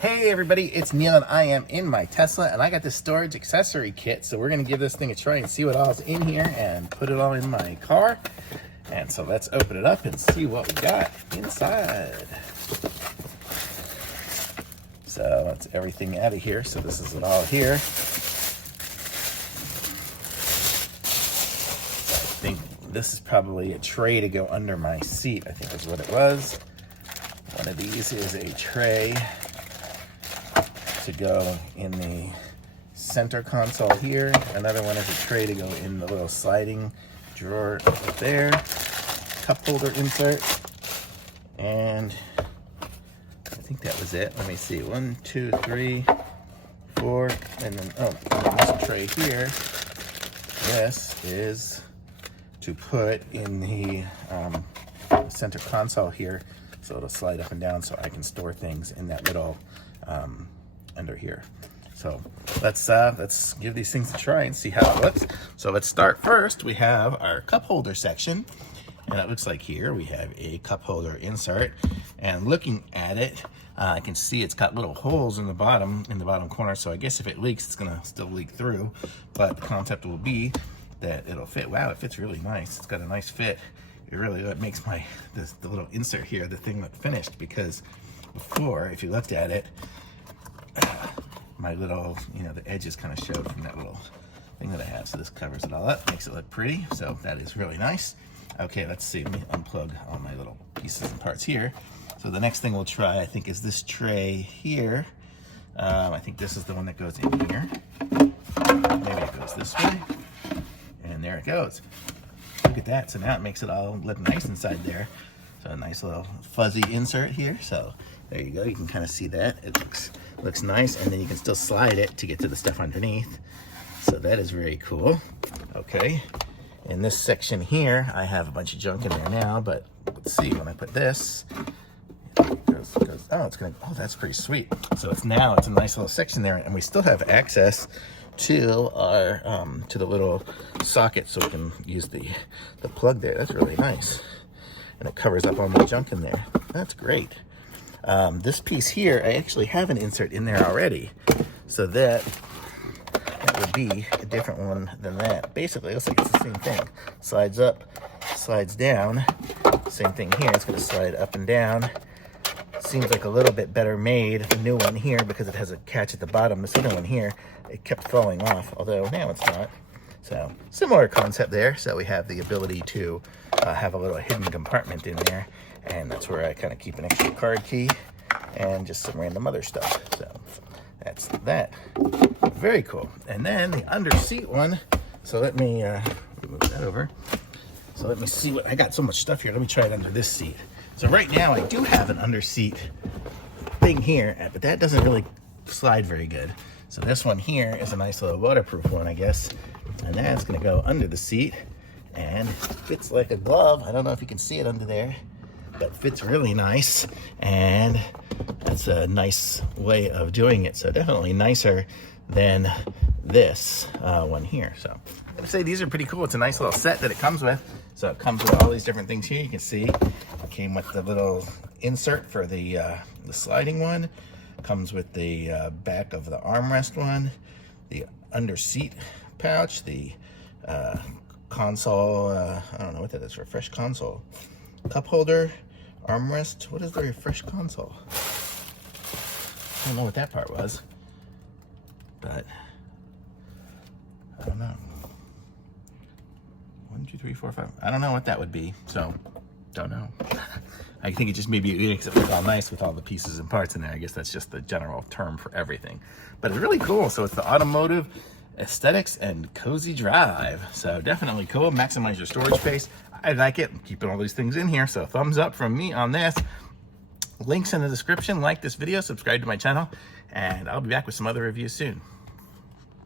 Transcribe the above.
Hey everybody, it's Neil and I am in my Tesla and I got this storage accessory kit. So we're gonna give this thing a try and see what all's in here and put it all in my car. And so let's open it up and see what we got inside. So that's everything out of here. So this is it all here. I think this is probably a tray to go under my seat, I think is what it was. One of these is a tray to go in the center console here. Another one is a tray to go in the little sliding drawer up there. Cup holder insert. And I think that was it. Let me see. 1, 2, 3, 4. And then, this tray here. This is to put in the center console here. So it'll slide up and down so I can store things in that little under here. So let's give these things a try and see how it looks. So let's start first. We have our cup holder section, and it looks like here we have a cup holder insert. And looking at it, I can see it's got little holes in the bottom corner. So I guess if it leaks, it's gonna still leak through. But the concept will be that it'll fit. Wow, it fits really nice. It's got a nice fit. It makes the little insert here, the thing look finished, because before, if you looked at it, my little, the edges kind of showed from that little thing that I have. So this covers it all up, makes it look pretty. So that is really nice. Okay, let's see. Let me unplug all my little pieces and parts here. So the next thing we'll try, I think, is this tray here. I think this is the one that goes in here. Maybe it goes this way. And there it goes. Look at that. So now it makes it all look nice inside there. So a nice little fuzzy insert here. So there you go. You can kind of see that. It looks nice. And then you can still slide it to get to the stuff underneath. So that is very cool. Okay. In this section here, I have a bunch of junk in there now, but let's see when I put this. Oh, that's pretty sweet. So it's a nice little section there, and we still have access to our to the little socket, so we can use the plug there. That's really nice, and it covers up all my junk in there. That's great. This piece here, I actually have an insert in there already, so that would be a different one than that. Basically, it looks like it's the same thing. Slides up, slides down. Same thing here. It's going to slide up and down. Seems like a little bit better made, the new one here, because it has a catch at the bottom. This other one here, it kept falling off, although now it's not. So similar concept there. So we have the ability to have a little hidden compartment in there, and that's where I kind of keep an extra card key and just some random other stuff. So that's that. Very cool. And then the under seat one. So let me move that over. So let me see what I got. So much stuff here. Let me try it under this seat. So right now I do have an under seat thing here, but that doesn't really slide very good. So this one here is a nice little waterproof one, I guess. And that's gonna go under the seat and fits like a glove. I don't know if you can see it under there, but fits really nice. And that's a nice way of doing it. So definitely nicer than this one here. So I'm gonna say these are pretty cool. It's a nice little set that it comes with. So it comes with all these different things here. You can see it came with the little insert for the sliding one. Comes with the back of the armrest one, the under seat pouch, the console, I don't know what that is, refresh console, cup holder, armrest. What is the refresh console? I don't know what that part was, but I don't know. 1, 2, 3, 4, 5. I don't know what that would be, so don't know. I think it just maybe it makes it look all nice with all the pieces and parts in there. I guess that's just the general term for everything. But it's really cool. So it's the automotive aesthetics and cozy drive. So definitely cool. Maximize your storage space. I like it. I'm keeping all these things in here. So thumbs up from me on this. Links in the description. Like this video, subscribe to my channel, and I'll be back with some other reviews soon.